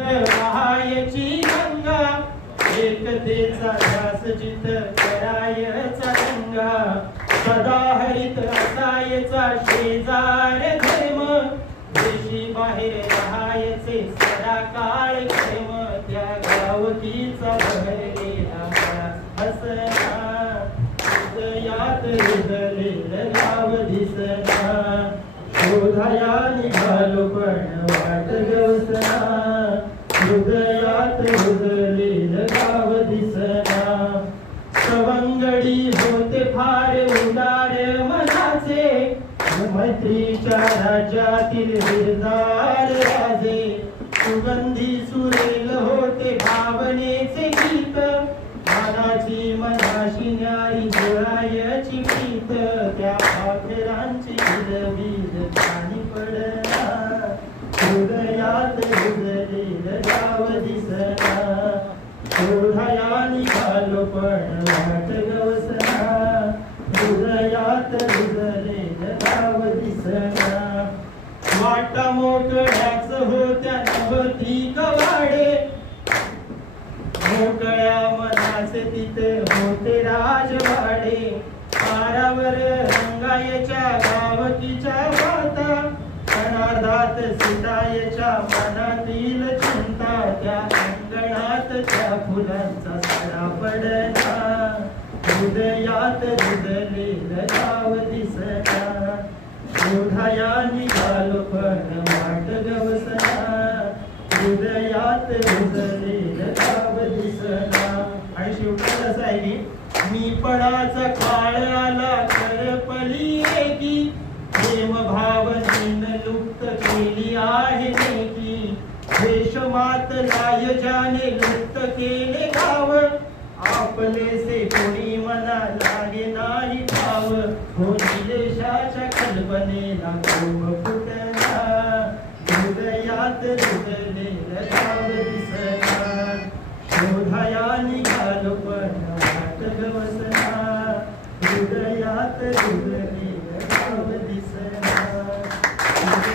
महायची गंगा एकतेचा ध्यास जित करायचा गंगा. सदा हरित असायचा शेजार धर्म देशी बाहेर राहायचे सदा काळ प्रेम. त्या गावकीचा भरलेला हसना हृदयात रुजलेलं गाव दिसना. शोधाया निघालो पण वाट गवसना हृदयात रुजलेलं गाव दिसना सवंगडी होते फार उदार मनाचे. मैत्रीच्या राज्यातील हिरदार राजे. सुगंधी सुरेल होते भावनेचे गीत. मनाची मनाशी न्यारी जुळायची प्रीत. त्या पाखरांची हिरवीर पाणी पडना हृदयात शोधाया निघालो पण वाट गवसना हृदयात गाव दिसना वाटा मोकळ्याच होत्या नवती कवाडे मोकळ्या मनाचे तिथे होते राजवाडे. पारावर रंगायच्या गावकीच्या वाता अनाधात सीतायच्या मनातील चिंता त्या त्या फुलांचा सडा पडला हृदयात रुजलेलं गाव दिसला शोधाया निघालो पण वाट गवसला हृदयात रुजलेलं गाव दिसला आणि शेवटी कसं आहे की मी पडाचा काळ आला कर पली की प्रेम भावनेनं लुप्त केली आहे की रेशमात नाय जाने लुप्त केले गाव. आपले से कोणी मना लागे नाही भाव. हो निलेशाच्या कल्पनेला कोम फुटला हृदयात रुदलेला भाव